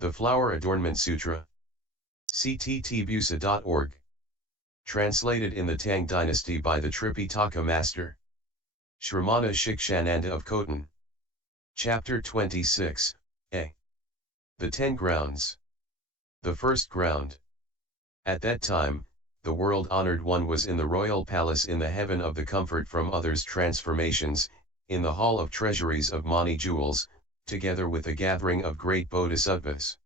The Flower Adornment Sutra. cttbusa.org. Translated in the Tang Dynasty by the Tripitaka Master Shramana Shikshananda of Khotan. Chapter 26, A. The 10 Grounds. The first ground. At that time, the world-honored one was in the royal palace in the heaven of the comfort from others' transformations, in the hall of treasuries of Mani jewels, together with a gathering of great bodhisattvas.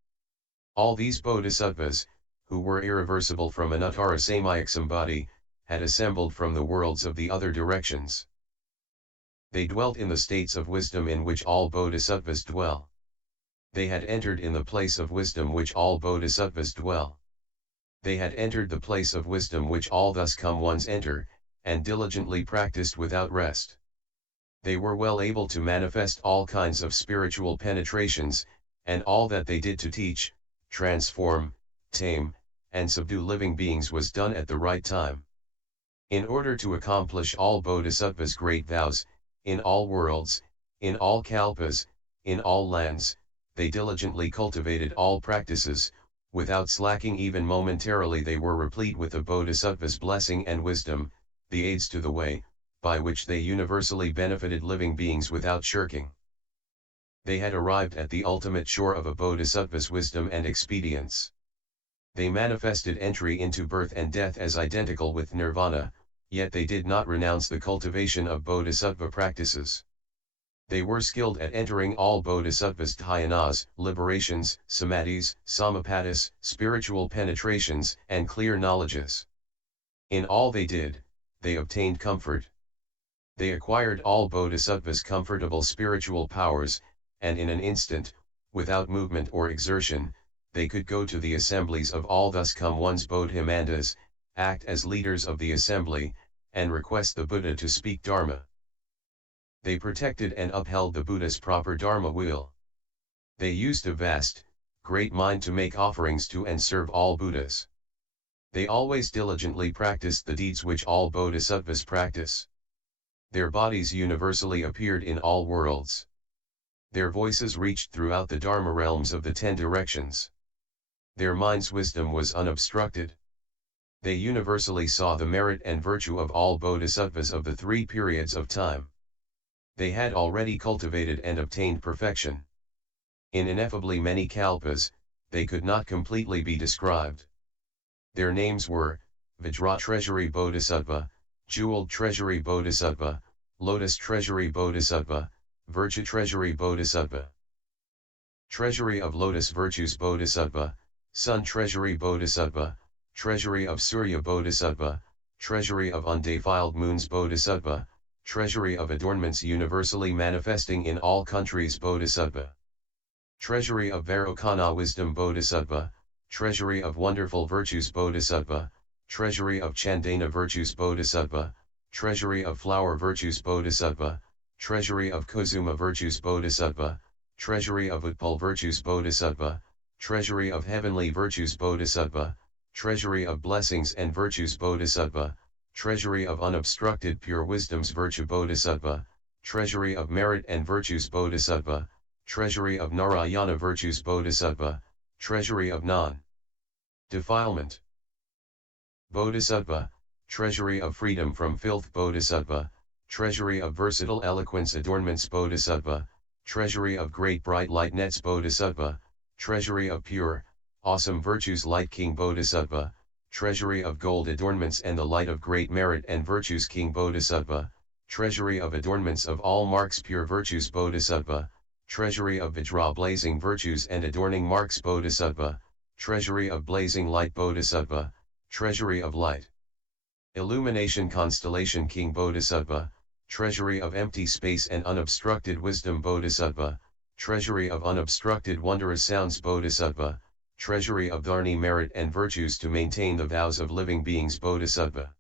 All these bodhisattvas, who were irreversible from Anuttara Samyaksambhati, had assembled from the worlds of the other directions. They dwelt in the states of wisdom in which all bodhisattvas dwell. They had entered in the place of wisdom which all bodhisattvas dwell. They had entered the place of wisdom which all thus come ones enter, and diligently practiced without rest. They were well able to manifest all kinds of spiritual penetrations, and all that they did to teach, transform, tame, and subdue living beings was done at the right time. In order to accomplish all bodhisattvas' great vows, in all worlds, in all kalpas, in all lands, they diligently cultivated all practices, without slacking even momentarily. They were replete with the bodhisattva's blessing and wisdom, the aids to the way, by which they universally benefited living beings without shirking. They had arrived at the ultimate shore of a bodhisattva's wisdom and expedience. They manifested entry into birth and death as identical with nirvana, yet they did not renounce the cultivation of bodhisattva practices. They were skilled at entering all bodhisattvas' dhyanas, liberations, samadhis, samapatis, spiritual penetrations, and clear knowledges. In all they did, they obtained comfort. They acquired all bodhisattvas' comfortable spiritual powers, and in an instant, without movement or exertion, they could go to the assemblies of all thus come ones bodhimantas, act as leaders of the assembly, and request the Buddha to speak Dharma. They protected and upheld the Buddha's proper Dharma wheel. They used a vast, great mind to make offerings to and serve all Buddhas. They always diligently practiced the deeds which all bodhisattvas practice. Their bodies universally appeared in all worlds. Their voices reached throughout the Dharma realms of the 10 directions. Their mind's wisdom was unobstructed. They universally saw the merit and virtue of all bodhisattvas of the 3 periods of time. They had already cultivated and obtained perfection. In ineffably many kalpas, they could not completely be described. Their names were, Vajra Treasury Bodhisattva, Jeweled Treasury Bodhisattva, Lotus Treasury Bodhisattva, Virtue Treasury Bodhisattva. Treasury of Lotus Virtues Bodhisattva, Sun Treasury Bodhisattva, Treasury of Surya Bodhisattva, Treasury of Undefiled Moons Bodhisattva, Treasury of Adornments Universally Manifesting in All Countries Bodhisattva. Treasury of Vairocana Wisdom Bodhisattva, Treasury of Wonderful Virtues Bodhisattva, Treasury of Chandana Virtues Bodhisattva, Treasury of Flower Virtues Bodhisattva, Treasury of Kusuma Virtues Bodhisattva, Treasury of Utpal Virtues Bodhisattva, Treasury of Heavenly Virtues Bodhisattva, Treasury of Blessings and Virtues Bodhisattva, Treasury of Unobstructed Pure Wisdom's Virtue Bodhisattva, Treasury of Merit and Virtues Bodhisattva, Treasury of Narayana Virtues Bodhisattva, Treasury of Non-Defilement Bodhisattva, Treasury of Freedom from Filth Bodhisattva, Treasury of Versatile Eloquence Adornments Bodhisattva, Treasury of Great Bright Light Nets Bodhisattva, Treasury of Pure, Awesome Virtues Light King Bodhisattva, Treasury of Gold Adornments and the Light of Great Merit and Virtues King Bodhisattva, Treasury of Adornments of All Marks Pure Virtues Bodhisattva, Treasury of Vajra Blazing Virtues and Adorning Marks Bodhisattva, Treasury of Blazing Light Bodhisattva, Treasury of Light Illumination Constellation King Bodhisattva, Treasury of Empty Space and Unobstructed Wisdom Bodhisattva, Treasury of Unobstructed Wondrous Sounds Bodhisattva, Treasury of Dharni Merit and Virtues to Maintain the Vows of Living Beings Bodhisattva.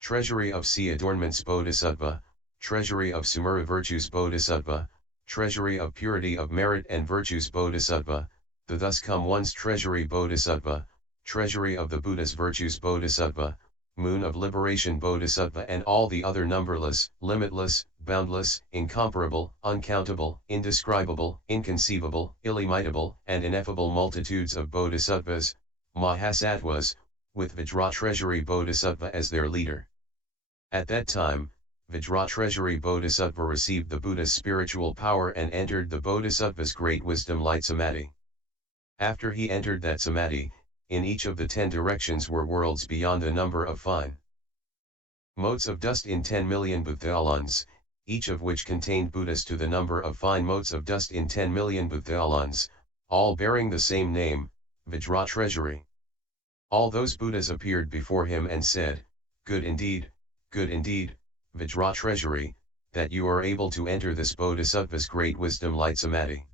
Treasury of Sea Adornments Bodhisattva, Treasury of Sumera Virtues Bodhisattva, Treasury of Purity of Merit and Virtues Bodhisattva, the Thus Come One's Treasury Bodhisattva, Treasury of the Buddha's Virtues Bodhisattva, Moon of Liberation Bodhisattva and all the other numberless, limitless, boundless, incomparable, uncountable, indescribable, inconceivable, illimitable, and ineffable multitudes of bodhisattvas, mahasattvas, with Vajratreasury Bodhisattva as their leader. At that time, Vajratreasury Bodhisattva received the Buddha's spiritual power and entered the Bodhisattva's great wisdom light samadhi. After he entered that samadhi, in each of the 10 directions were worlds beyond the number of fine motes of dust in 10 million Buthalans, each of which contained Buddhas to the number of fine motes of dust in 10 million Buthalans, all bearing the same name, Vajratreasury. All those Buddhas appeared before him and said, good indeed, Vajratreasury, that you are able to enter this Bodhisattva's great wisdom light samadhi.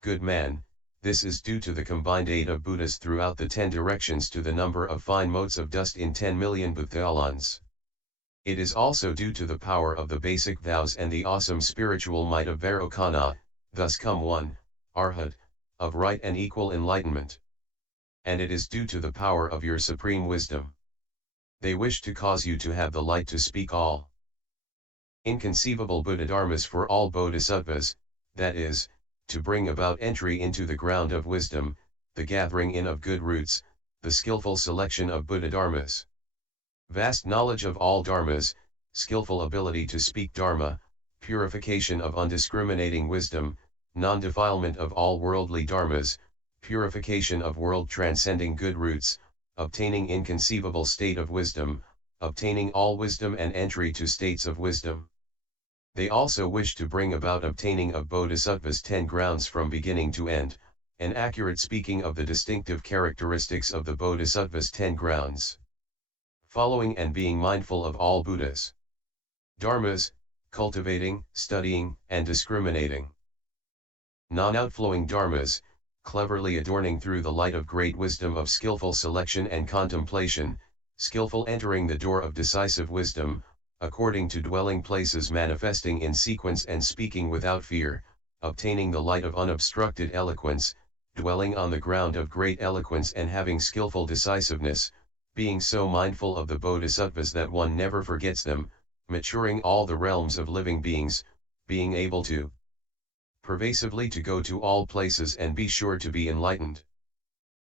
Good man, this is due to the combined aid of Buddhas throughout the 10 directions to the number of fine motes of dust in 10 million Buthalans. It is also due to the power of the basic vows and the awesome spiritual might of Vairocana, thus come one, Arhat, of right and equal enlightenment. And it is due to the power of your supreme wisdom. They wish to cause you to have the light to speak all inconceivable Buddha dharmas for all bodhisattvas, that is, to bring about entry into the ground of wisdom, the gathering in of good roots, the skillful selection of Buddha dharmas. Vast knowledge of all dharmas, skillful ability to speak dharma, purification of undiscriminating wisdom, non-defilement of all worldly dharmas, purification of world-transcending good roots, obtaining inconceivable state of wisdom, obtaining all wisdom and entry to states of wisdom. They also wish to bring about obtaining of Bodhisattva's 10 grounds from beginning to end, an accurate speaking of the distinctive characteristics of the Bodhisattva's 10 grounds. Following and being mindful of all Buddhas' dharmas, cultivating, studying, and discriminating. Non-outflowing dharmas, cleverly adorning through the light of great wisdom of skillful selection and contemplation, skillful entering the door of decisive wisdom, according to dwelling places manifesting in sequence and speaking without fear, obtaining the light of unobstructed eloquence, dwelling on the ground of great eloquence and having skillful decisiveness, being so mindful of the bodhisattvas that one never forgets them, maturing all the realms of living beings, being able to pervasively to go to all places and be sure to be enlightened.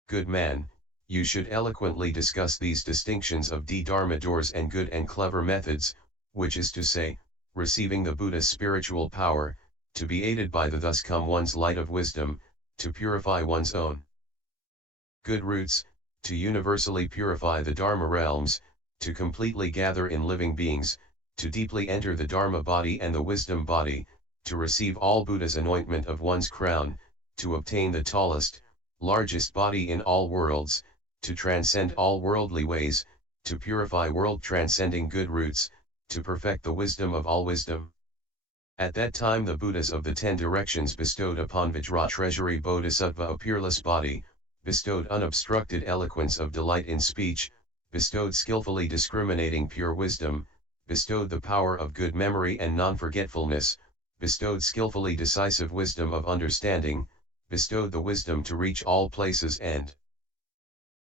Good man, you should eloquently discuss these distinctions of Dharma doors and good and clever methods, which is to say, receiving the Buddha's spiritual power, to be aided by the thus come one's light of wisdom, to purify one's own good roots, to universally purify the Dharma realms, to completely gather in living beings, to deeply enter the Dharma body and the wisdom body, to receive all Buddha's anointment of one's crown, to obtain the tallest, largest body in all worlds, to transcend all worldly ways, to purify world-transcending good roots, to perfect the wisdom of all wisdom. At that time the Buddhas of the 10 directions bestowed upon Vajratreasury Bodhisattva a peerless body, bestowed unobstructed eloquence of delight in speech, bestowed skillfully discriminating pure wisdom, bestowed the power of good memory and non-forgetfulness, bestowed skillfully decisive wisdom of understanding, bestowed the wisdom to reach all places and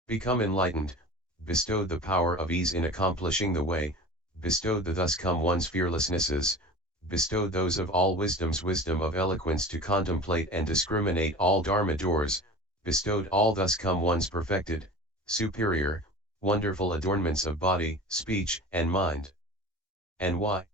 become enlightened, bestowed the power of ease in accomplishing the way, bestowed the thus come one's fearlessnesses, bestowed those of all wisdom's wisdom of eloquence to contemplate and discriminate all Dharma doors, bestowed all thus come one's perfected, superior, wonderful adornments of body, speech, and mind. And why?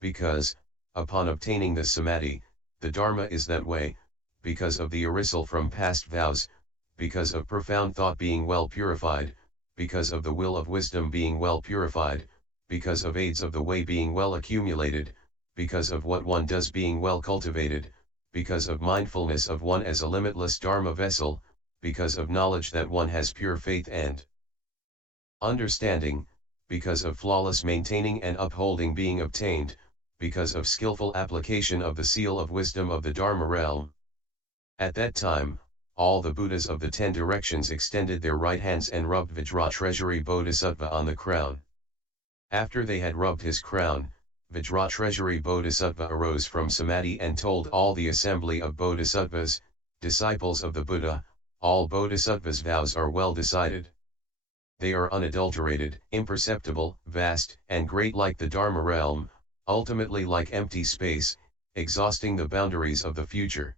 Because, upon obtaining this samadhi, the Dharma is that way, because of the arisal from past vows, because of profound thought being well purified, because of the will of wisdom being well purified, because of aids of the way being well accumulated, because of what one does being well cultivated, because of mindfulness of one as a limitless Dharma vessel, because of knowledge that one has pure faith and understanding, because of flawless maintaining and upholding being obtained, because of skillful application of the seal of wisdom of the Dharma realm. At that time, all the Buddhas of the 10 directions extended their right hands and rubbed Vajratreasury Bodhisattva on the crown. After they had rubbed his crown, Vajratreasury Bodhisattva arose from Samadhi and told all the assembly of Bodhisattvas, disciples of the Buddha, all Bodhisattvas' vows are well decided. They are unadulterated, imperceptible, vast, and great like the Dharma realm, ultimately like empty space, exhausting the boundaries of the future.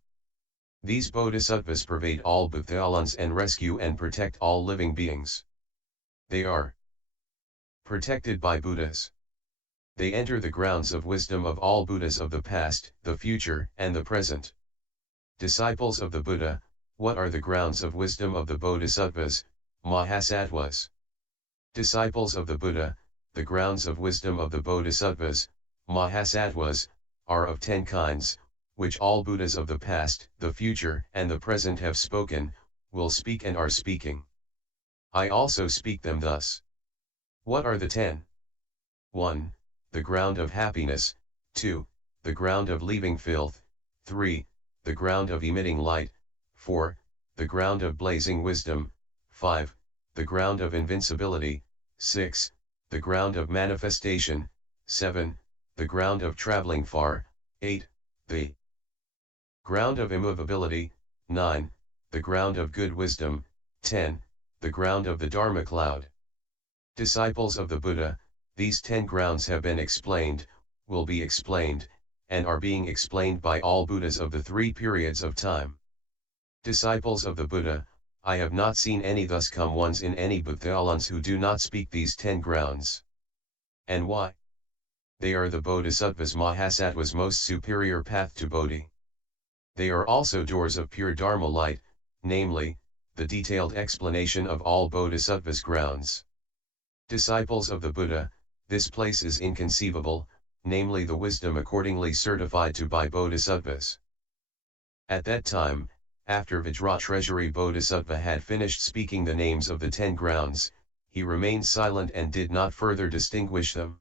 These bodhisattvas pervade all bhuthalans and rescue and protect all living beings. They are protected by Buddhas. They enter the grounds of wisdom of all Buddhas of the past, the future, and the present. Disciples of the Buddha, what are the grounds of wisdom of the bodhisattvas, mahasattvas? Disciples of the Buddha, the grounds of wisdom of the bodhisattvas, mahasattvas, are of 10 kinds, which all Buddhas of the past, the future, and the present have spoken, will speak and are speaking. I also speak them thus. What are the 10? 1. The ground of happiness, 2. The ground of leaving filth, 3. The ground of emitting light, 4. The ground of blazing wisdom, 5. The ground of invincibility, 6. The ground of manifestation, 7. The ground of traveling far, 8. The ground of immovability, 9. The ground of good wisdom, 10. The ground of the Dharma cloud. Disciples of the Buddha, these 10 grounds have been explained, will be explained, and are being explained by all Buddhas of the 3 periods of time. Disciples of the Buddha, I have not seen any thus come ones in any bhuthalans who do not speak these 10 grounds. And why? They are the bodhisattvas mahasattvas most superior path to bodhi. They are also doors of pure Dharma light, namely, the detailed explanation of all bodhisattvas grounds. Disciples of the Buddha, this place is inconceivable, namely the wisdom accordingly certified to by bodhisattvas. At that time, after Vajratreasury Bodhisattva had finished speaking the names of the 10 grounds, he remained silent and did not further distinguish them.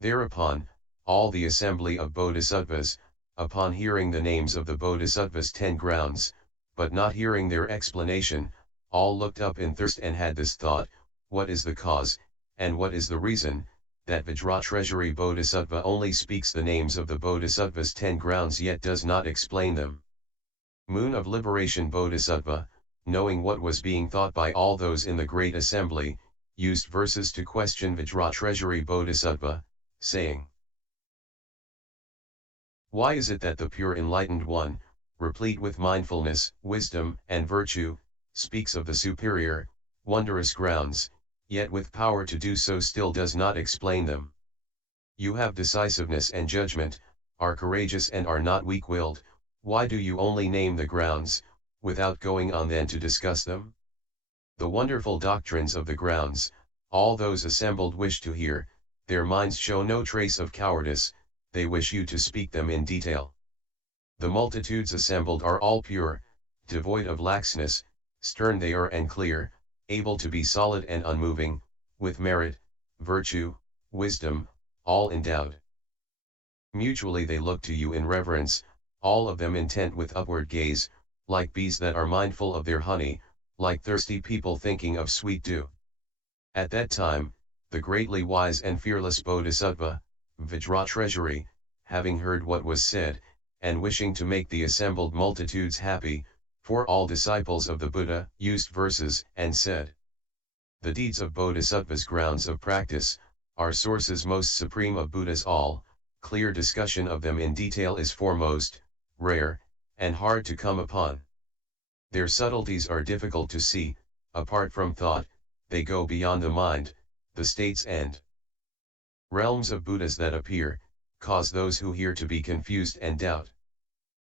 Thereupon, all the assembly of bodhisattvas, upon hearing the names of the bodhisattvas' 10 grounds, but not hearing their explanation, all looked up in thirst and had this thought, what is the cause, and what is the reason, that Vajratreasury Bodhisattva only speaks the names of the bodhisattvas' 10 grounds yet does not explain them? Moon of Liberation Bodhisattva, knowing what was being thought by all those in the great assembly, used verses to question Vajratreasury Bodhisattva, saying, why is it that the pure enlightened one, replete with mindfulness, wisdom, and virtue, speaks of the superior, wondrous grounds, yet with power to do so still does not explain them? You have decisiveness and judgment, are courageous and are not weak-willed, why do you only name the grounds, without going on then to discuss them? The wonderful doctrines of the grounds, all those assembled wish to hear, their minds show no trace of cowardice, they wish you to speak them in detail. The multitudes assembled are all pure, devoid of laxness, stern they are and clear, able to be solid and unmoving, with merit, virtue, wisdom, all endowed. Mutually they look to you in reverence, all of them intent with upward gaze, like bees that are mindful of their honey, like thirsty people thinking of sweet dew. At that time, the greatly wise and fearless Bodhisattva, Vajratreasury, having heard what was said, and wishing to make the assembled multitudes happy, for all disciples of the Buddha, used verses, and said, the deeds of Bodhisattvas grounds of practice, are sources most supreme of Buddhas all, clear discussion of them in detail is foremost, rare, and hard to come upon. Their subtleties are difficult to see, apart from thought, they go beyond the mind, the states and realms of Buddhas that appear, cause those who hear to be confused and doubt.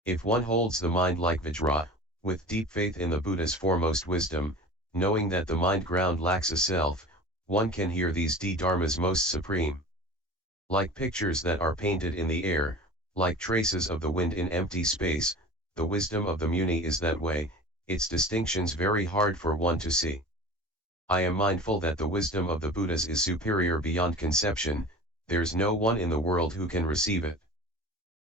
If one holds the mind like Vajra, with deep faith in the Buddha's foremost wisdom, knowing that the mind ground lacks a self, one can hear these dharmas most supreme. Like pictures that are painted in the air, like traces of the wind in empty space, the wisdom of the Muni is that way, its distinctions very hard for one to see. I am mindful that the wisdom of the Buddhas is superior beyond conception, there's no one in the world who can receive it.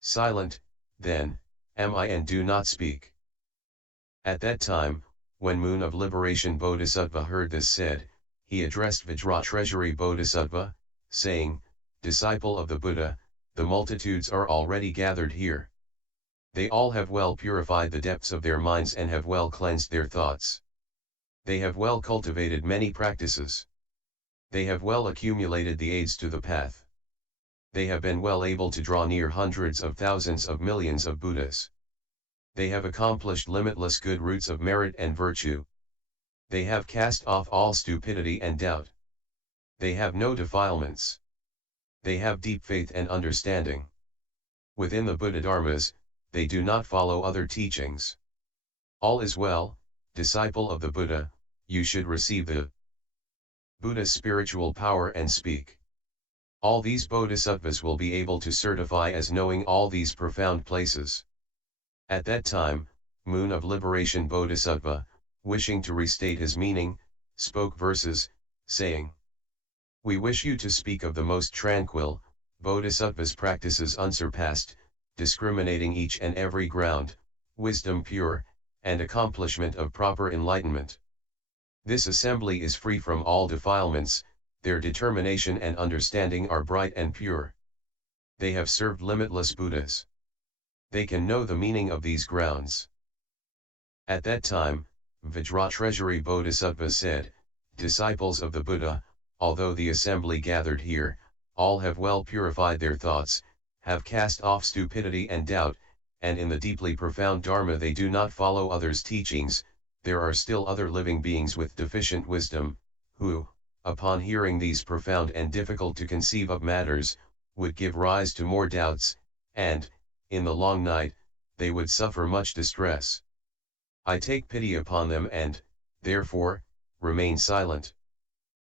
Silent, then, am I and do not speak. At that time, when Moon of Liberation Bodhisattva heard this said, he addressed Vajratreasury Bodhisattva, saying, disciple of the Buddha, the multitudes are already gathered here. They all have well purified the depths of their minds and have well cleansed their thoughts. They have well cultivated many practices. They have well accumulated the aids to the path. They have been well able to draw near hundreds of thousands of millions of Buddhas. They have accomplished limitless good roots of merit and virtue. They have cast off all stupidity and doubt. They have no defilements. They have deep faith and understanding. Within the Buddha Dharmas, they do not follow other teachings. All is well, disciple of the Buddha, you should receive the Buddha's spiritual power and speak. All these bodhisattvas will be able to certify as knowing all these profound places. At that time, Moon of Liberation Bodhisattva, wishing to restate his meaning, spoke verses, saying, "We wish you to speak of the most tranquil, Bodhisattva's practices unsurpassed, discriminating each and every ground, wisdom pure, and accomplishment of proper enlightenment. This assembly is free from all defilements, their determination and understanding are bright and pure. They have served limitless Buddhas. They can know the meaning of these grounds." At that time, Vajra Treasury Bodhisattva said, "Disciples of the Buddha, although the assembly gathered here, all have well purified their thoughts, have cast off stupidity and doubt, and in the deeply profound Dharma they do not follow others' teachings. There are still other living beings with deficient wisdom, who, upon hearing these profound and difficult to conceive of matters, would give rise to more doubts, and, in the long night, they would suffer much distress. I take pity upon them and, therefore, remain silent."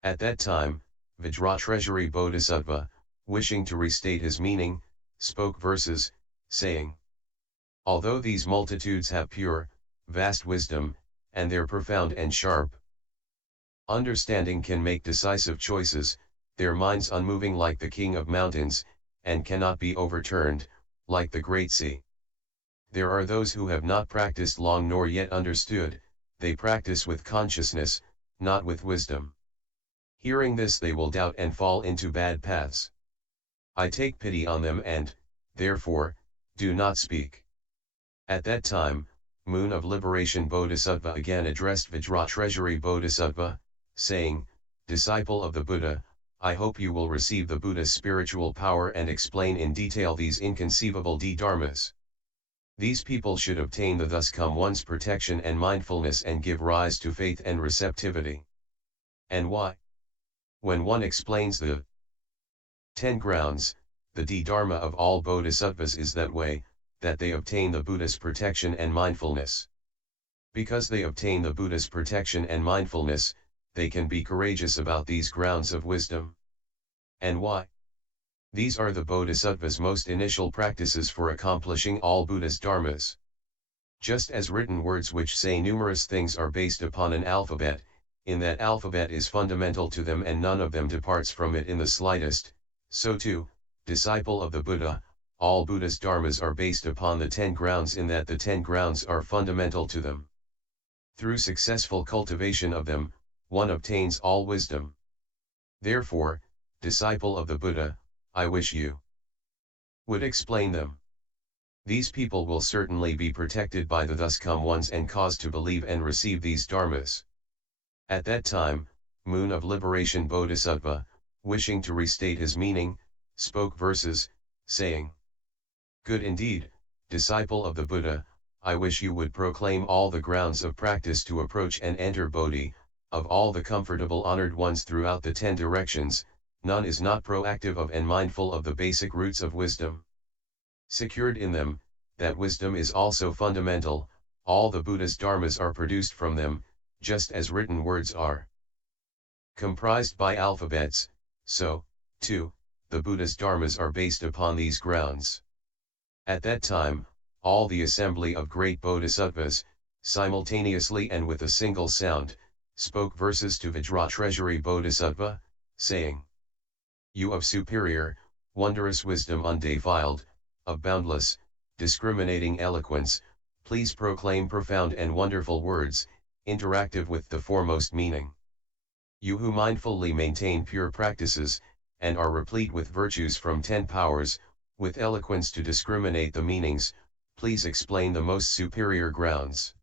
At that time, Vajra Treasury Bodhisattva, wishing to restate his meaning, spoke verses, saying, "Although these multitudes have pure, vast wisdom, and their profound and sharp understanding can make decisive choices, their minds unmoving like the king of mountains, and cannot be overturned, like the great sea. There are those who have not practiced long nor yet understood, they practice with consciousness, not with wisdom. Hearing this they will doubt and fall into bad paths. I take pity on them and, therefore, do not speak." At that time, Moon of Liberation Bodhisattva again addressed Vajra Treasury Bodhisattva, saying, "Disciple of the Buddha, I hope you will receive the Buddha's spiritual power and explain in detail these inconceivable dharmas. These people should obtain the thus come one's protection and mindfulness and give rise to faith and receptivity. And why? When one explains the 10 grounds, the dharma of all bodhisattvas is that way, that they obtain the Buddha's protection and mindfulness. Because they obtain the Buddha's protection and mindfulness, they can be courageous about these grounds of wisdom. And why? These are the bodhisattva's most initial practices for accomplishing all Buddha's dharmas. Just as written words which say numerous things are based upon an alphabet, in that alphabet is fundamental to them and none of them departs from it in the slightest, so too, disciple of the Buddha, all Buddha's dharmas are based upon the 10 grounds in that the 10 grounds are fundamental to them. Through successful cultivation of them, one obtains all wisdom. Therefore, disciple of the Buddha, I wish you would explain them. These people will certainly be protected by the thus come ones and caused to believe and receive these dharmas." At that time, Moon of Liberation Bodhisattva, wishing to restate his meaning, spoke verses, saying, "Good indeed, disciple of the Buddha, I wish you would proclaim all the grounds of practice to approach and enter Bodhi, of all the comfortable honored ones throughout the 10 directions, none is not proactive of and mindful of the basic roots of wisdom. Secured in them, that wisdom is also fundamental, all the Buddha's dharmas are produced from them, just as written words are comprised by alphabets, so, too, the Buddha's dharmas are based upon these grounds." At that time, all the assembly of great bodhisattvas, simultaneously and with a single sound, spoke verses to Vajra Treasury Bodhisattva, saying, "You of superior, wondrous wisdom undefiled, of boundless, discriminating eloquence, please proclaim profound and wonderful words, interactive with the foremost meaning. You who mindfully maintain pure practices, and are replete with virtues from 10 powers, with eloquence to discriminate the meanings, please explain the most superior grounds.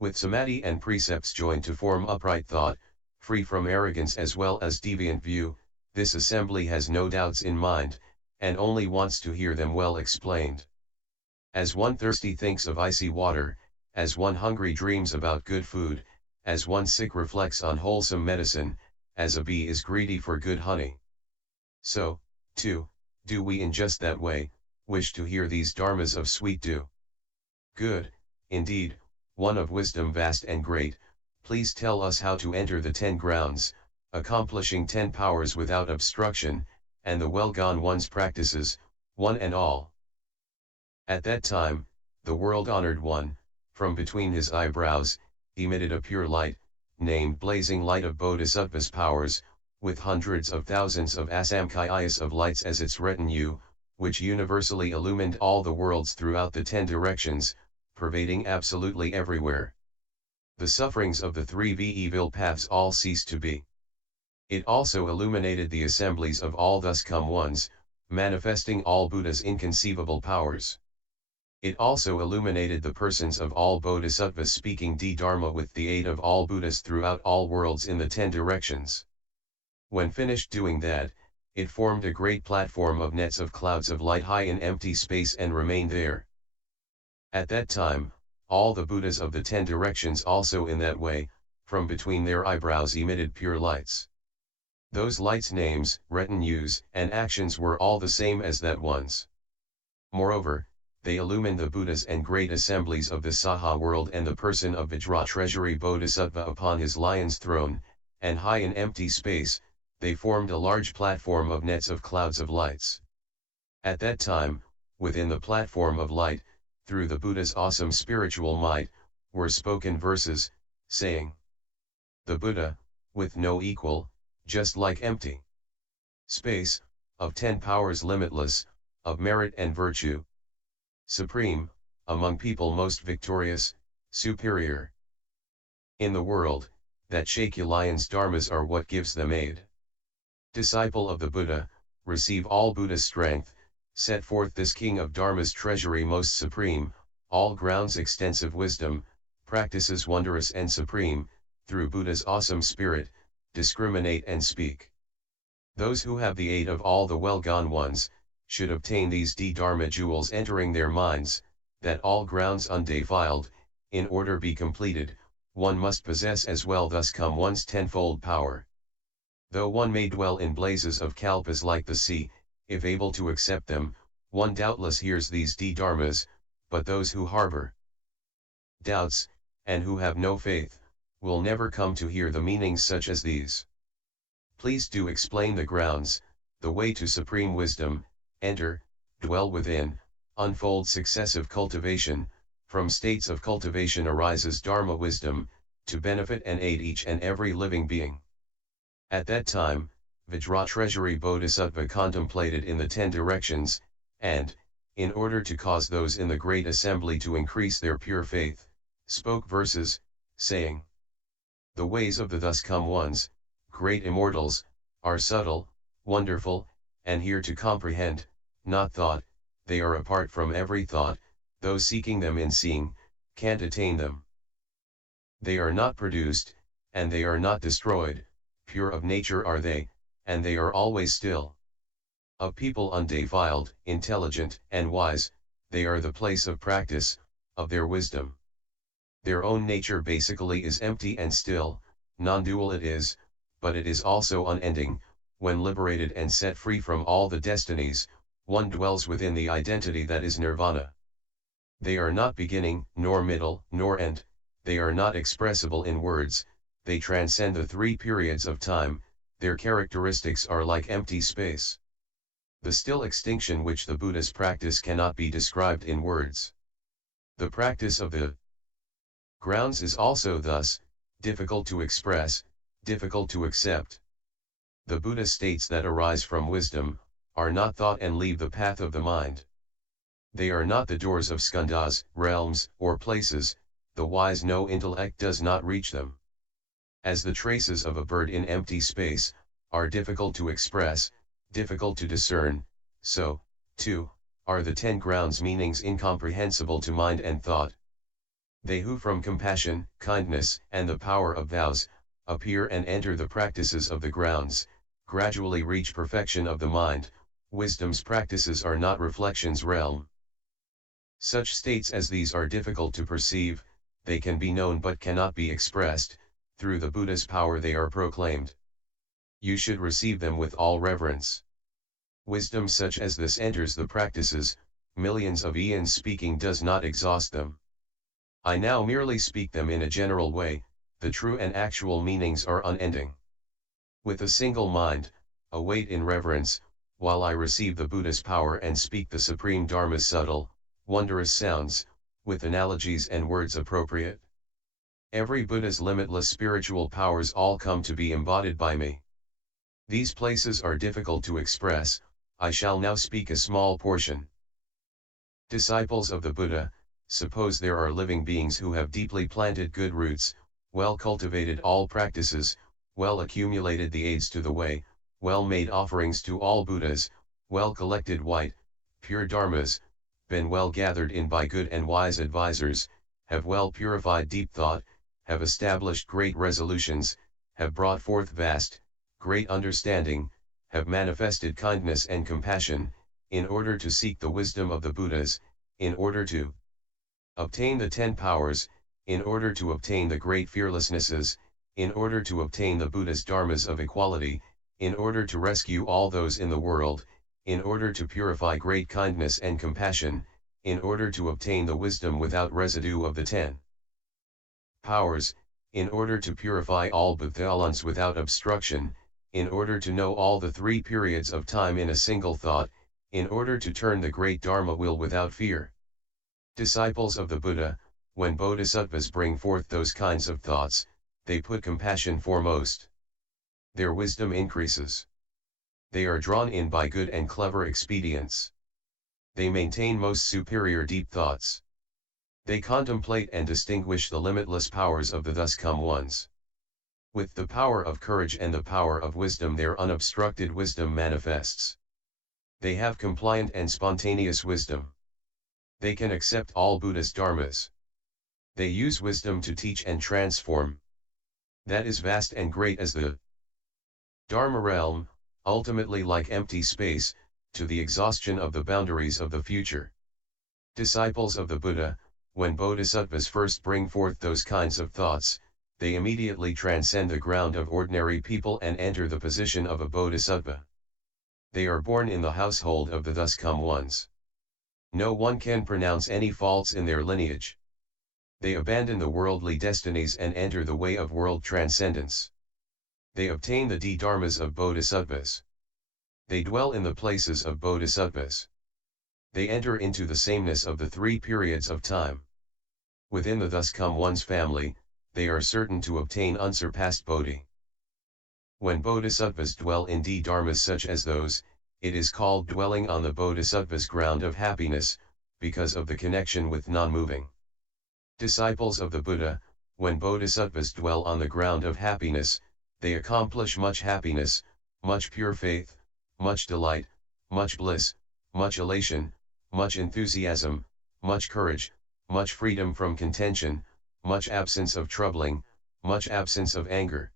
With samadhi and precepts joined to form upright thought, free from arrogance as well as deviant view, This assembly has no doubts in mind, and only wants to hear them well explained. As one thirsty thinks of icy water, as one hungry dreams about good food, as one sick reflects on wholesome medicine, as a bee is greedy for good honey. So, too, do we in just that way, wish to hear these dharmas of sweet dew. Good, indeed, one of wisdom vast and great, please tell us how to enter the 10 grounds, accomplishing 10 powers without obstruction, and the well-gone one's practices, one and all. At that time, the world-honored one, from between his eyebrows, emitted a pure light, named blazing light of Bodhisattva's powers, with hundreds of thousands of asamkhayas of lights as its retinue, which universally illumined all the worlds throughout the 10 directions, pervading absolutely everywhere. The sufferings of the 3 evil paths all ceased to be. It also illuminated the assemblies of all thus come ones, manifesting all Buddha's inconceivable powers. It also illuminated the persons of all bodhisattvas speaking Dharma with the aid of all Buddhas throughout all worlds in the 10 directions. When finished doing that, it formed a great platform of nets of clouds of light high in empty space and remained there. At that time, all the Buddhas of the 10 directions also in that way, from between their eyebrows emitted pure lights. Those lights' names, retinues, and actions were all the same as that one's. Moreover, they illumined the Buddhas and great assemblies of the Saha world and the person of Vajra treasury Bodhisattva upon his lion's throne, and high in empty space, they formed a large platform of nets of clouds of lights. At that time, within the platform of light, through the Buddha's awesome spiritual might, were spoken verses, saying, "The Buddha, with no equal, just like empty space, of 10 powers limitless, of merit and virtue. Supreme, among people most victorious, superior. In the world, that Shakya lion's dharmas are what gives them aid. Disciple of the Buddha, receive all Buddha's strength, set forth this king of dharma's treasury most supreme, all grounds extensive wisdom, practices wondrous and supreme, through Buddha's awesome spirit, discriminate and speak. Those who have the aid of all the well-gone ones, should obtain these Dharma jewels entering their minds, that all grounds undefiled, in order be completed, one must possess as well thus come one's tenfold power. Though one may dwell in blazes of kalpas like the sea, if able to accept them, one doubtless hears these dharmas, but those who harbor doubts, and who have no faith, will never come to hear the meanings such as these. Please do explain the grounds, the way to supreme wisdom, enter, dwell within, unfold successive cultivation, from states of cultivation arises Dharma wisdom, to benefit and aid each and every living being." At that time, Vajra treasury Bodhisattva contemplated in the 10 directions, and, in order to cause those in the great assembly to increase their pure faith, spoke verses, saying, "The ways of the thus come ones, great immortals, are subtle, wonderful, and here to comprehend, not thought, they are apart from every thought, those seeking them in seeing, can't attain them. They are not produced, and they are not destroyed, pure of nature are they, and they are always still. Of people undefiled, intelligent, and wise, they are the place of practice, of their wisdom. Their own nature basically is empty and still, non-dual it is, but it is also unending. When liberated and set free from all the destinies, one dwells within the identity that is nirvana. They are not beginning, nor middle, nor end, they are not expressible in words, they transcend the 3 periods of time, their characteristics are like empty space. The still extinction which the Buddha's practice cannot be described in words. The practice of the grounds is also thus, difficult to express, difficult to accept. The Buddha states that arise from wisdom, are not thought and leave the path of the mind. They are not the doors of skandhas, realms, or places, the wise no intellect does not reach them. As the traces of a bird in empty space, are difficult to express, difficult to discern, so, too, are the 10 grounds meanings incomprehensible to mind and thought. They who from compassion, kindness, and the power of vows, appear and enter the practices of the grounds, gradually reach perfection of the mind. Wisdom's practices are not reflections realm. Such states as these are difficult to perceive, they can be known but cannot be expressed. Through the Buddha's power they are proclaimed. You should receive them with all reverence. Wisdom such as this enters the practices, millions of eons speaking does not exhaust them. I now merely speak them in a general way, the true and actual meanings are unending. With a single mind, await in reverence, while I receive the Buddha's power and speak the supreme Dharma's subtle, wondrous sounds, with analogies and words appropriate. Every Buddha's limitless spiritual powers all come to be embodied by me. These places are difficult to express, I shall now speak a small portion. Disciples of the Buddha, suppose there are living beings who have deeply planted good roots, well cultivated all practices, well accumulated the aids to the way, well made offerings to all Buddhas, well collected white, pure dharmas, been well gathered in by good and wise advisors, have well purified deep thought, have established great resolutions, have brought forth vast, great understanding, have manifested kindness and compassion, in order to seek the wisdom of the Buddhas, in order to obtain the 10 powers, in order to obtain the great fearlessnesses, in order to obtain the Buddha's dharmas of equality, in order to rescue all those in the world, in order to purify great kindness and compassion, in order to obtain the wisdom without residue of the 10 powers, in order to purify all bhuthalans without obstruction, in order to know all the 3 periods of time in a single thought, in order to turn the great Dharma wheel without fear. Disciples of the Buddha, when bodhisattvas bring forth those kinds of thoughts, they put compassion foremost. Their wisdom increases. They are drawn in by good and clever expedients. They maintain most superior deep thoughts. They contemplate and distinguish the limitless powers of the thus come ones. With the power of courage and the power of wisdom their unobstructed wisdom manifests. They have compliant and spontaneous wisdom. They can accept all Buddha's dharmas. They use wisdom to teach and transform. That is vast and great as the Dharma realm, ultimately like empty space, to the exhaustion of the boundaries of the future. Disciples of the Buddha, when bodhisattvas first bring forth those kinds of thoughts, they immediately transcend the ground of ordinary people and enter the position of a bodhisattva. They are born in the household of the thus come ones. No one can pronounce any faults in their lineage. They abandon the worldly destinies and enter the way of world transcendence. They obtain the dharmas of bodhisattvas. They dwell in the places of bodhisattvas. They enter into the sameness of the 3 periods of time. Within the thus come one's family, they are certain to obtain unsurpassed bodhi. When bodhisattvas dwell in dharmas such as those, it is called dwelling on the bodhisattva's ground of happiness, because of the connection with non-moving. Disciples of the Buddha, when bodhisattvas dwell on the ground of happiness, they accomplish much happiness, much pure faith, much delight, much bliss, much elation, much enthusiasm, much courage, much freedom from contention, much absence of troubling, much absence of anger.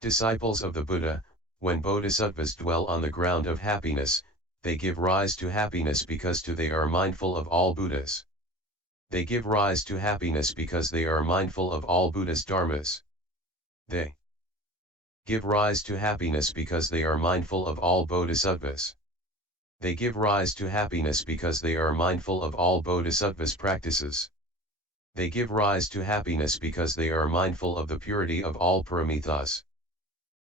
Disciples of the Buddha, when bodhisattvas dwell on the ground of happiness, they give rise to happiness because they are mindful of all Buddhas. They give rise to happiness because they are mindful of all Buddha's dharmas. They give rise to happiness because they are mindful of all bodhisattvas. They give rise to happiness because they are mindful of all bodhisattvas' practices. They give rise to happiness because they are mindful of the purity of all paramithas.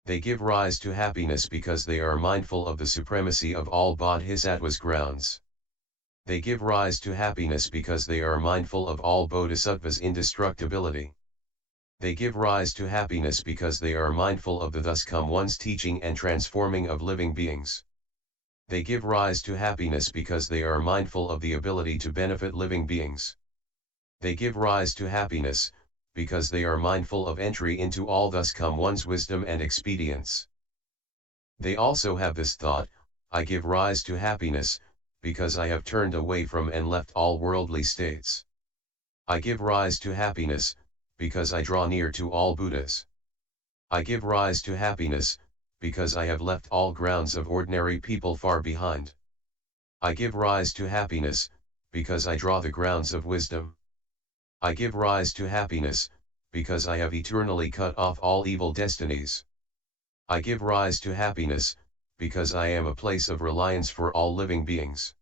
They give rise to happiness because they are mindful of the supremacy of all bodhisattvas' grounds. They give rise to happiness because they are mindful of all bodhisattvas' indestructibility. They give rise to happiness because they are mindful of the thus come one's teaching and transforming of living beings. They give rise to happiness because they are mindful of the ability to benefit living beings. They give rise to happiness, because they are mindful of entry into all thus come one's wisdom and expedience. They also have this thought, I give rise to happiness, because I have turned away from and left all worldly states. I give rise to happiness, because I draw near to all Buddhas. I give rise to happiness, because I have left all grounds of ordinary people far behind. I give rise to happiness, because I draw the grounds of wisdom. I give rise to happiness, because I have eternally cut off all evil destinies. I give rise to happiness, because I am a place of reliance for all living beings.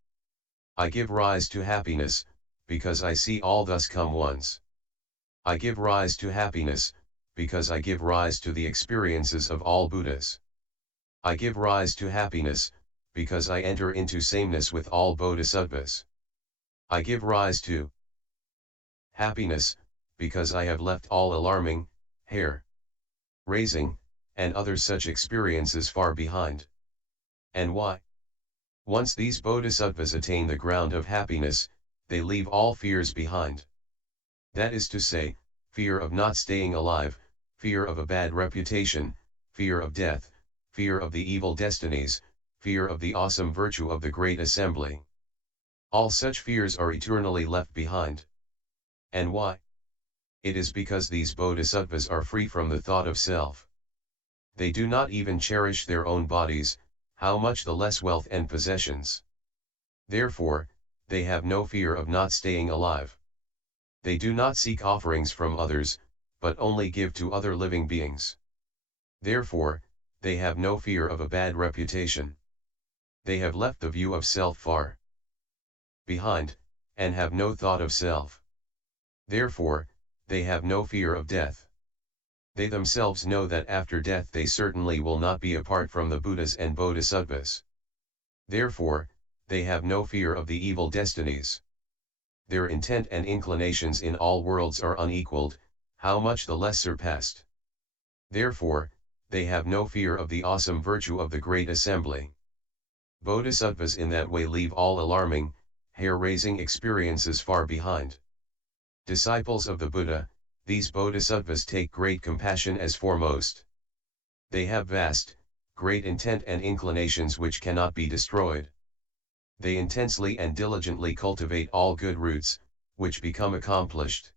I give rise to happiness, because I see all thus come ones. I give rise to happiness, because I give rise to the experiences of all Buddhas. I give rise to happiness, because I enter into sameness with all bodhisattvas. I give rise to happiness, because I have left all alarming, hair raising, and other such experiences far behind. And why? Once these bodhisattvas attain the ground of happiness, they leave all fears behind. That is to say, fear of not staying alive, fear of a bad reputation, fear of death, fear of the evil destinies, fear of the awesome virtue of the great assembly. All such fears are eternally left behind. And why? It is because these bodhisattvas are free from the thought of self. They do not even cherish their own bodies, how much the less wealth and possessions. Therefore, they have no fear of not staying alive. They do not seek offerings from others, but only give to other living beings. Therefore, they have no fear of a bad reputation. They have left the view of self far behind, and have no thought of self. Therefore, they have no fear of death. They themselves know that after death they certainly will not be apart from the Buddhas and Bodhisattvas. Therefore, they have no fear of the evil destinies. Their intent and inclinations in all worlds are unequaled, how much the less surpassed. Therefore, they have no fear of the awesome virtue of the great assembly. Bodhisattvas in that way leave all alarming, hair-raising experiences far behind. Disciples of the Buddha, these bodhisattvas take great compassion as foremost. They have vast, great intent and inclinations which cannot be destroyed. They intensely and diligently cultivate all good roots, which become accomplished.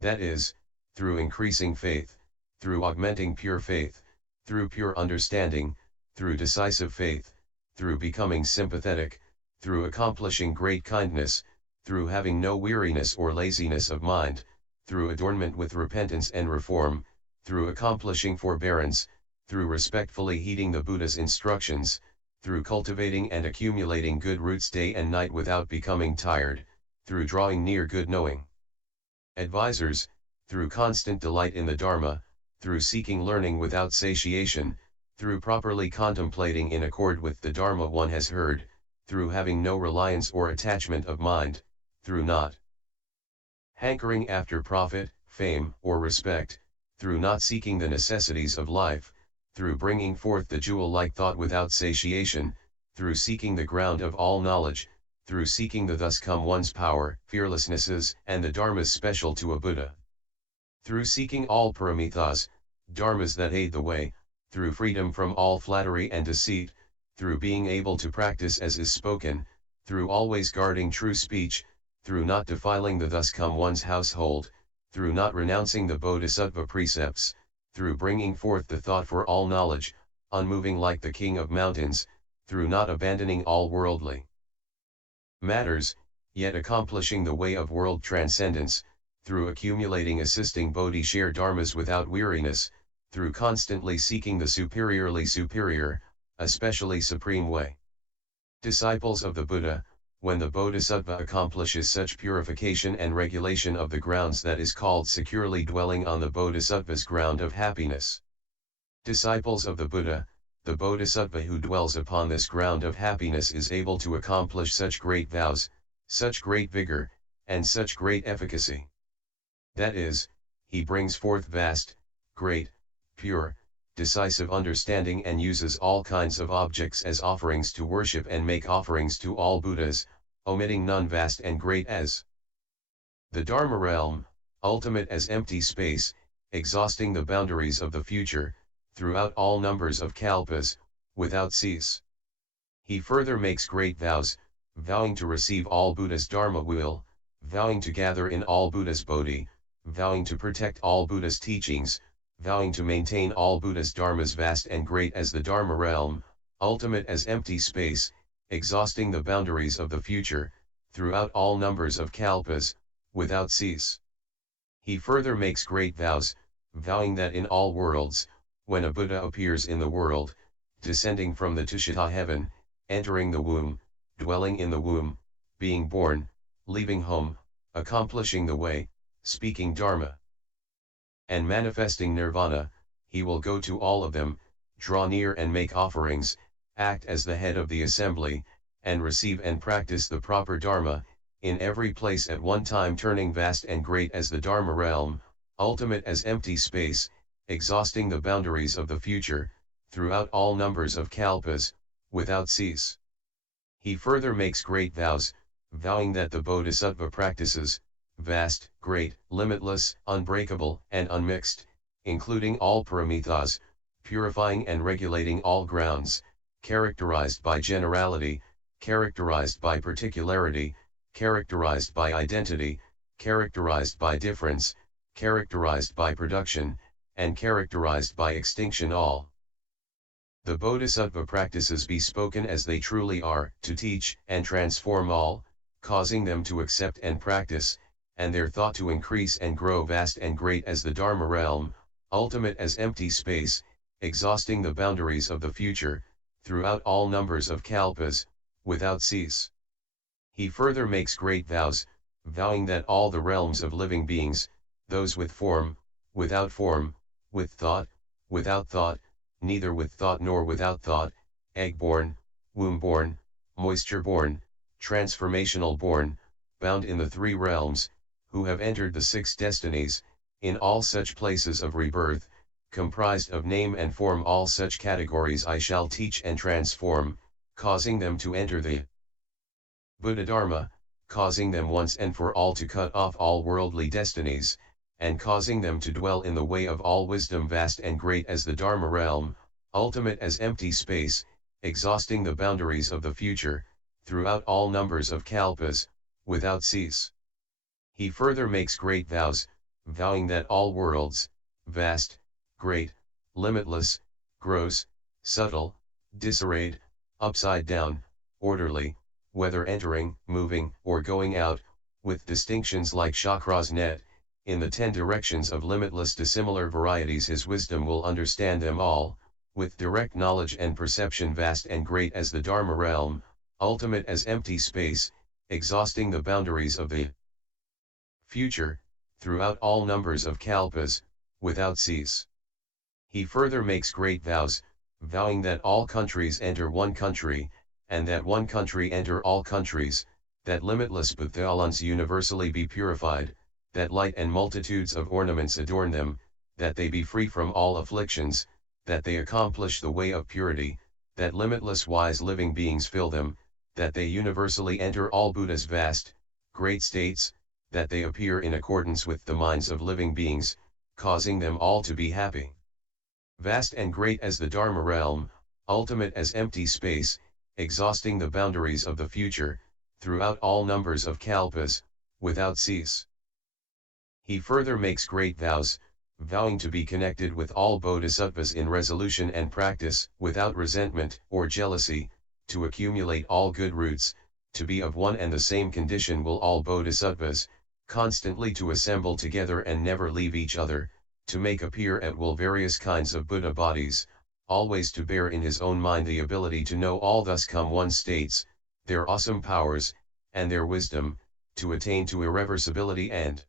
That is, through increasing faith, through augmenting pure faith, through pure understanding, through decisive faith, through becoming sympathetic, through accomplishing great kindness, through having no weariness or laziness of mind, through adornment with repentance and reform, through accomplishing forbearance, through respectfully heeding the Buddha's instructions, through cultivating and accumulating good roots day and night without becoming tired, through drawing near good knowing advisors, through constant delight in the Dharma, through seeking learning without satiation, through properly contemplating in accord with the Dharma one has heard, through having no reliance or attachment of mind, through not hankering after profit, fame, or respect, through not seeking the necessities of life, through bringing forth the jewel-like thought without satiation, through seeking the ground of all knowledge, through seeking the thus come one's power, fearlessnesses, and the dharmas special to a Buddha. Through seeking all paramithas, dharmas that aid the way, through freedom from all flattery and deceit, through being able to practice as is spoken, through always guarding true speech, through not defiling the thus come one's household, through not renouncing the bodhisattva precepts, through bringing forth the thought for all knowledge, unmoving like the king of mountains, through not abandoning all worldly matters, yet accomplishing the way of world transcendence, through accumulating assisting bodhi-share dharmas without weariness, through constantly seeking the superiorly superior, especially supreme way. Disciples of the Buddha, when the bodhisattva accomplishes such purification and regulation of the grounds, that is called securely dwelling on the bodhisattva's ground of happiness. Disciples of the Buddha, the bodhisattva who dwells upon this ground of happiness is able to accomplish such great vows, such great vigor, and such great efficacy. That is, he brings forth vast, great, pure, decisive understanding and uses all kinds of objects as offerings to worship and make offerings to all Buddhas, omitting none vast and great as the Dharma realm, ultimate as empty space, exhausting the boundaries of the future, throughout all numbers of kalpas, without cease. He further makes great vows, vowing to receive all Buddha's Dharma will, vowing to gather in all Buddha's Bodhi, vowing to protect all Buddha's teachings, vowing to maintain all Buddha's dharmas vast and great as the Dharma realm, ultimate as empty space, exhausting the boundaries of the future, throughout all numbers of kalpas, without cease. He further makes great vows, vowing that in all worlds, when a Buddha appears in the world, descending from the Tushita heaven, entering the womb, dwelling in the womb, being born, leaving home, accomplishing the way, speaking Dharma, and manifesting nirvana, he will go to all of them, draw near and make offerings, act as the head of the assembly, and receive and practice the proper Dharma, in every place at one time, turning vast and great as the Dharma realm, ultimate as empty space, exhausting the boundaries of the future, throughout all numbers of kalpas, without cease. He further makes great vows, vowing that the Bodhisattva practices, vast, great, limitless, unbreakable, and unmixed, including all paramithas, purifying and regulating all grounds, characterized by generality, characterized by particularity, characterized by identity, characterized by difference, characterized by production, and characterized by extinction, all the Bodhisattva practices be spoken as they truly are, to teach and transform all, causing them to accept and practice, and their thought to increase and grow vast and great as the Dharma realm, ultimate as empty space, exhausting the boundaries of the future, throughout all numbers of kalpas, without cease. He further makes great vows, vowing that all the realms of living beings, those with form, without form, with thought, without thought, neither with thought nor without thought, egg-born, womb-born, moisture-born, transformational-born, bound in the three realms, who have entered the six destinies, in all such places of rebirth, comprised of name and form, all such categories I shall teach and transform, causing them to enter the Buddha Dharma, causing them once and for all to cut off all worldly destinies, and causing them to dwell in the way of all wisdom vast and great as the Dharma realm, ultimate as empty space, exhausting the boundaries of the future, throughout all numbers of kalpas, without cease. He further makes great vows, vowing that all worlds, vast, great, limitless, gross, subtle, disarrayed, upside down, orderly, whether entering, moving, or going out, with distinctions like chakras net, in the 10 directions of limitless dissimilar varieties, his wisdom will understand them all, with direct knowledge and perception vast and great as the Dharma realm, ultimate as empty space, exhausting the boundaries of the future, throughout all numbers of kalpas, without cease. He further makes great vows, vowing that all countries enter one country, and that one country enter all countries, that limitless bathalons universally be purified, that light and multitudes of ornaments adorn them, that they be free from all afflictions, that they accomplish the way of purity, that limitless wise living beings fill them, that they universally enter all Buddha's vast, great states, that they appear in accordance with the minds of living beings, causing them all to be happy. Vast and great as the Dharma realm, ultimate as empty space, exhausting the boundaries of the future, throughout all numbers of kalpas, without cease. He further makes great vows, vowing to be connected with all bodhisattvas in resolution and practice, without resentment or jealousy, to accumulate all good roots, to be of one and the same condition will all bodhisattvas, constantly to assemble together and never leave each other, to make appear at will various kinds of Buddha bodies, always to bear in his own mind the ability to know all, thus come one states, their awesome powers, and their wisdom, to attain to irreversibility and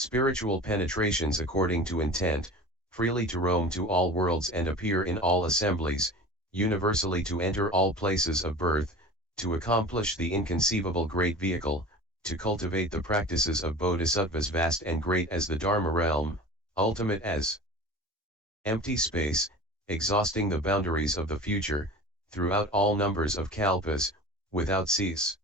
spiritual penetrations according to intent, freely to roam to all worlds and appear in all assemblies, universally to enter all places of birth, to accomplish the inconceivable great vehicle, to cultivate the practices of bodhisattvas vast and great as the Dharma realm, ultimate as empty space, exhausting the boundaries of the future, throughout all numbers of kalpas, without cease.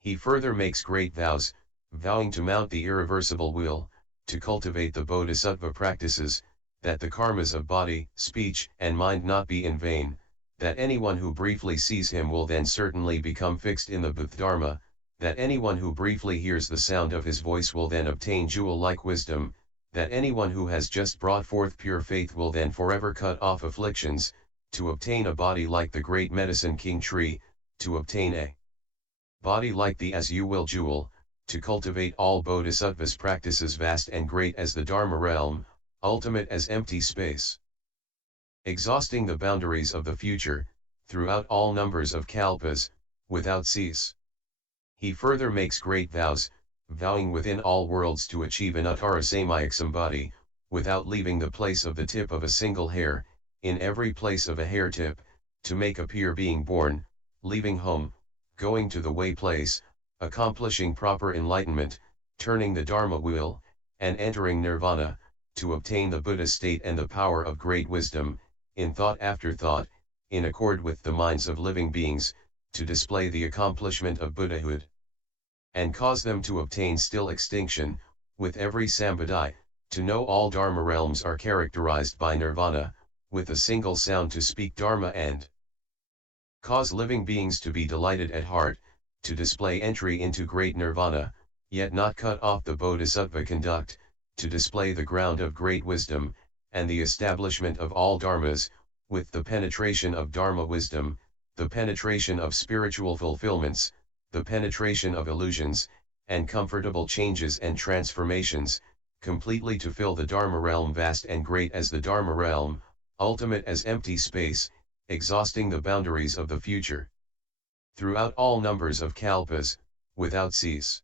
He further makes great vows, vowing to mount the irreversible will, to cultivate the bodhisattva practices, that the karmas of body, speech, and mind not be in vain, that anyone who briefly sees him will then certainly become fixed in the Buddha-dharma, that anyone who briefly hears the sound of his voice will then obtain jewel-like wisdom, that anyone who has just brought forth pure faith will then forever cut off afflictions, to obtain a body like the great medicine king tree, to obtain a body like the as you will jewel, to cultivate all bodhisattvas practices vast and great as the Dharma realm, ultimate as empty space. Exhausting the boundaries of the future, throughout all numbers of kalpas, without cease. He further makes great vows, vowing within all worlds to achieve an uttara samyaksambhati, without leaving the place of the tip of a single hair, in every place of a hair tip, to make appear being born, leaving home, going to the way place, accomplishing proper enlightenment, turning the Dharma wheel, and entering nirvana, to obtain the Buddha state and the power of great wisdom, in thought after thought, in accord with the minds of living beings, to display the accomplishment of Buddhahood, and cause them to obtain still extinction, with every sambadhi, to know all Dharma realms are characterized by nirvana, with a single sound to speak Dharma and cause living beings to be delighted at heart, to display entry into great nirvana, yet not cut off the bodhisattva conduct, to display the ground of great wisdom, and the establishment of all dharmas, with the penetration of dharma wisdom, the penetration of spiritual fulfillments, the penetration of illusions, and comfortable changes and transformations, completely to fill the Dharma realm vast and great as the Dharma realm, ultimate as empty space, exhausting the boundaries of the future. Throughout all numbers of kalpas, without cease.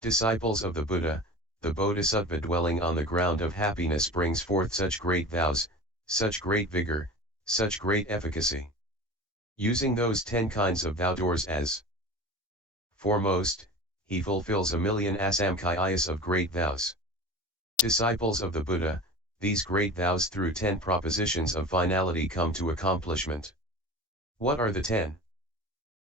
Disciples of the Buddha, the Bodhisattva dwelling on the ground of happiness brings forth such great vows, such great vigor, such great efficacy. Using those 10 kinds of vow doors as foremost, he fulfills 1,000,000 asamkhayas of great vows. Disciples of the Buddha, these great vows through 10 propositions of finality come to accomplishment. What are the 10?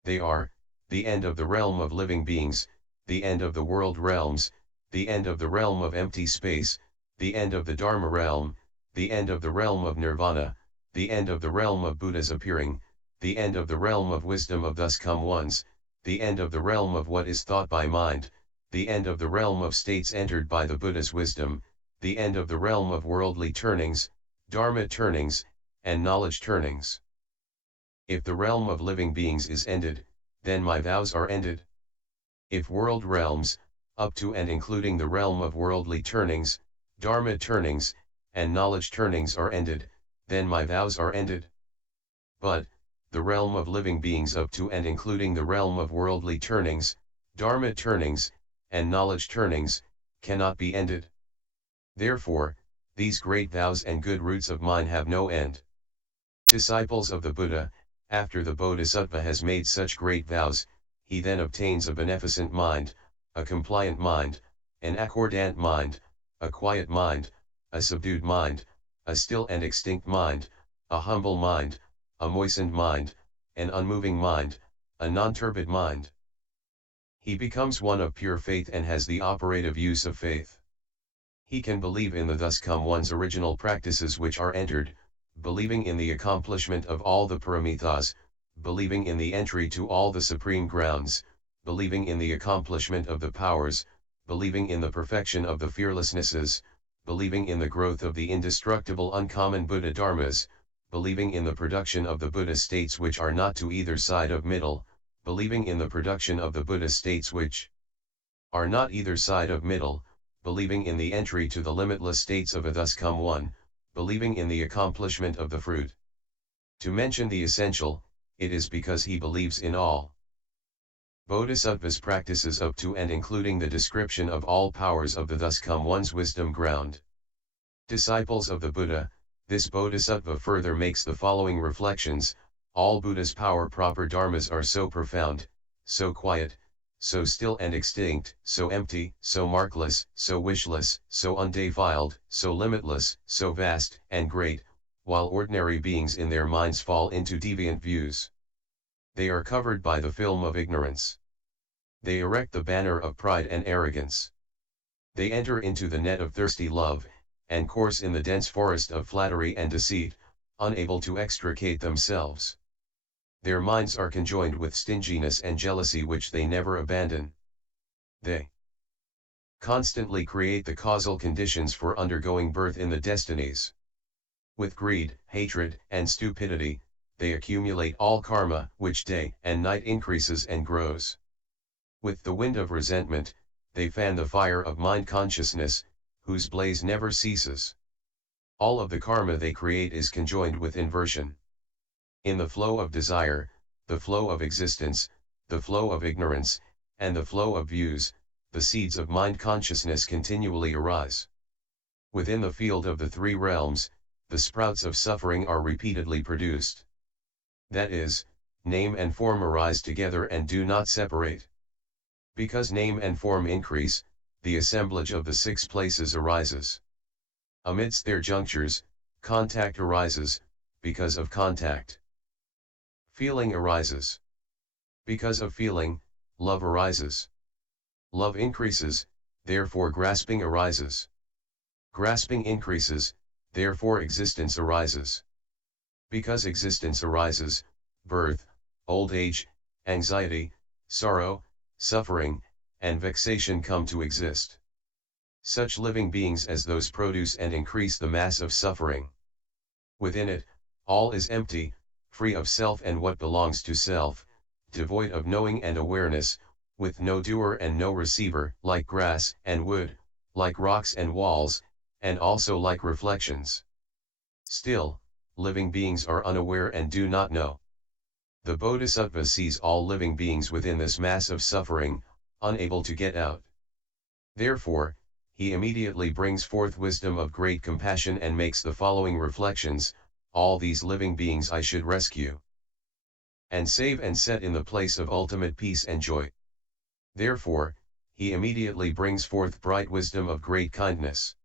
They are, the end of the realm of living beings, the end of the world realms, the end of the realm of empty space, the end of the Dharma realm, the end of the realm of nirvana, the end of the realm of Buddhas appearing, the end of the realm of wisdom of thus come ones, the end of the realm of what is thought by mind, the end of the realm of states entered by the Buddha's wisdom, the end of the realm of worldly turnings, Dharma turnings, and knowledge turnings. If the realm of living beings is ended, then my vows are ended. If world realms, up to and including the realm of worldly turnings, Dharma turnings, and knowledge turnings are ended, then my vows are ended. But, the realm of living beings up to and including the realm of worldly turnings, Dharma turnings, and knowledge turnings, cannot be ended. Therefore, these great vows and good roots of mine have no end. Disciples of the Buddha, after the Bodhisattva has made such great vows, he then obtains a beneficent mind, a compliant mind, an accordant mind, a quiet mind, a subdued mind, a still and extinct mind, a humble mind, a moistened mind, an unmoving mind, a non-turbid mind. He becomes one of pure faith and has the operative use of faith. He can believe in the thus come one's original practices which are entered, believing in the accomplishment of all the paramithas, believing in the entry to all the supreme grounds, believing in the accomplishment of the powers, believing in the perfection of the fearlessnesses, believing in the growth of the indestructible uncommon Buddha dharmas, believing in the production of the Buddha states which are not to either side of middle, believing in the production of the Buddha states which are not either side of middle, believing in the entry to the limitless states of a thus come one, believing in the accomplishment of the fruit. To mention the essential, it is because he believes in all Bodhisattva's practices up to and including the description of all powers of the thus come one's wisdom ground. Disciples of the Buddha, this Bodhisattva further makes the following reflections: all Buddha's power proper dharmas are so profound, so quiet, so still and extinct, so empty, so markless, so wishless, so undefiled, so limitless, so vast and great, while ordinary beings in their minds fall into deviant views. They are covered by the film of ignorance. They erect the banner of pride and arrogance. They enter into the net of thirsty love, and course in the dense forest of flattery and deceit, unable to extricate themselves. Their minds are conjoined with stinginess and jealousy which they never abandon. They constantly create the causal conditions for undergoing birth in the destinies. With greed, hatred, and stupidity, they accumulate all karma, which day and night increases and grows. With the wind of resentment, they fan the fire of mind consciousness, whose blaze never ceases. All of the karma they create is conjoined with inversion. In the flow of desire, the flow of existence, the flow of ignorance, and the flow of views, the seeds of mind consciousness continually arise. Within the field of the three realms, the sprouts of suffering are repeatedly produced. That is, name and form arise together and do not separate. Because name and form increase, the assemblage of the six places arises. Amidst their junctures, contact arises, because of contact. Feeling arises. Because of feeling, love arises. Love increases, therefore grasping arises. Grasping increases, therefore existence arises. Because existence arises, birth, old age, anxiety, sorrow, suffering, and vexation come to exist. Such living beings as those produce and increase the mass of suffering. Within it, all is empty, free of self and what belongs to self, devoid of knowing and awareness, with no doer and no receiver, like grass and wood, like rocks and walls, and also like reflections. Still, living beings are unaware and do not know. The Bodhisattva sees all living beings within this mass of suffering, unable to get out. Therefore, he immediately brings forth wisdom of great compassion and makes the following reflections: all these living beings I should rescue and save and set in the place of ultimate peace and joy. Therefore, he immediately brings forth bright wisdom of great kindness.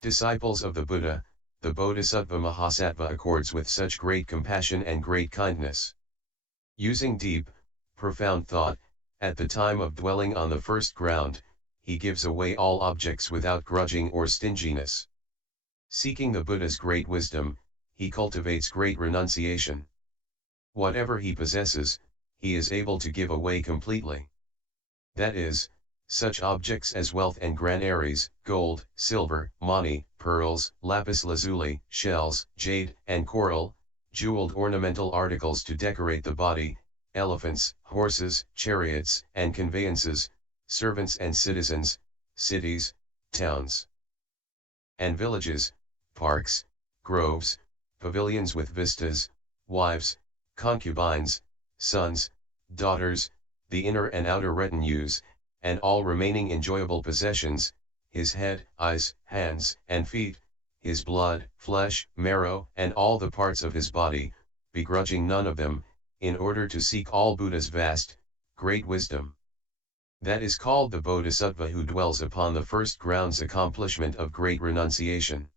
Disciples of the Buddha, the Bodhisattva Mahasattva accords with such great compassion and great kindness. Using deep, profound thought, at the time of dwelling on the first ground, he gives away all objects without grudging or stinginess. Seeking the Buddha's great wisdom, he cultivates great renunciation. Whatever he possesses, he is able to give away completely. That is, such objects as wealth and granaries, gold, silver, money, pearls, lapis lazuli, shells, jade, and coral, jeweled ornamental articles to decorate the body, elephants, horses, chariots, and conveyances, servants and citizens, cities, towns, and villages, parks, groves, pavilions with vistas, wives, concubines, sons, daughters, the inner and outer retinues, and all remaining enjoyable possessions, his head, eyes, hands, and feet, his blood, flesh, marrow, and all the parts of his body, begrudging none of them, in order to seek all Buddha's vast, great wisdom. That is called the Bodhisattva who dwells upon the first ground's accomplishment of great renunciation.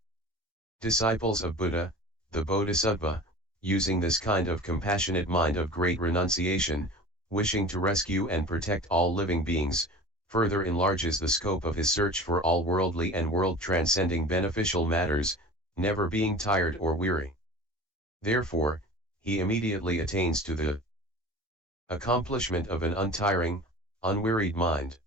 Disciples of Buddha, the Bodhisattva, using this kind of compassionate mind of great renunciation, wishing to rescue and protect all living beings, further enlarges the scope of his search for all worldly and world-transcending beneficial matters, never being tired or weary. Therefore, he immediately attains to the accomplishment of an untiring, unwearied mind.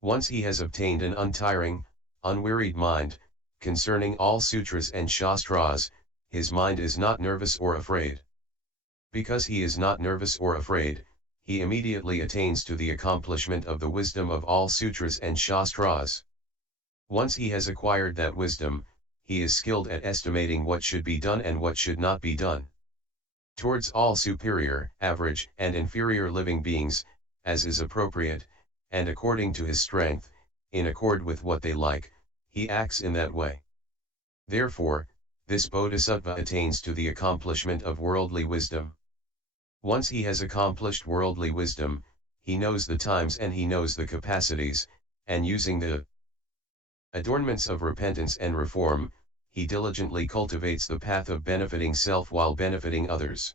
Once he has obtained an untiring, unwearied mind, concerning all sutras and shastras, his mind is not nervous or afraid. Because he is not nervous or afraid, he immediately attains to the accomplishment of the wisdom of all sutras and shastras. Once he has acquired that wisdom, he is skilled at estimating what should be done and what should not be done. Towards all superior, average, and inferior living beings, as is appropriate, and according to his strength, in accord with what they like, he acts in that way. Therefore, this Bodhisattva attains to the accomplishment of worldly wisdom. Once he has accomplished worldly wisdom, he knows the times and he knows the capacities, and using the adornments of repentance and reform, he diligently cultivates the path of benefiting self while benefiting others.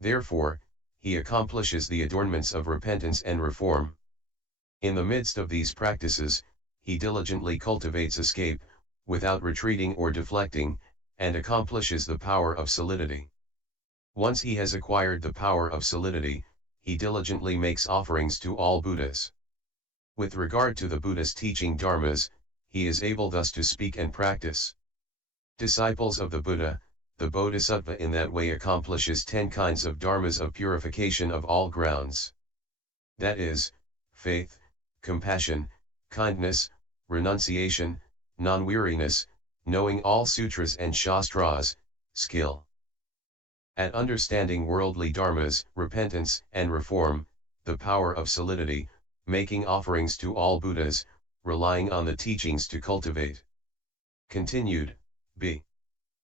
Therefore, he accomplishes the adornments of repentance and reform. In the midst of these practices, he diligently cultivates escape, without retreating or deflecting, and accomplishes the power of solidity. Once he has acquired the power of solidity, he diligently makes offerings to all Buddhas. With regard to the Buddha's teaching dharmas, he is able thus to speak and practice. Disciples of the Buddha, the Bodhisattva in that way accomplishes 10 kinds of dharmas of purification of all grounds. That is, faith, compassion, kindness, renunciation, non-weariness, knowing all sutras and shastras, skill at understanding worldly dharmas, repentance and reform, the power of solidity, making offerings to all Buddhas, relying on the teachings to cultivate. Continued, b.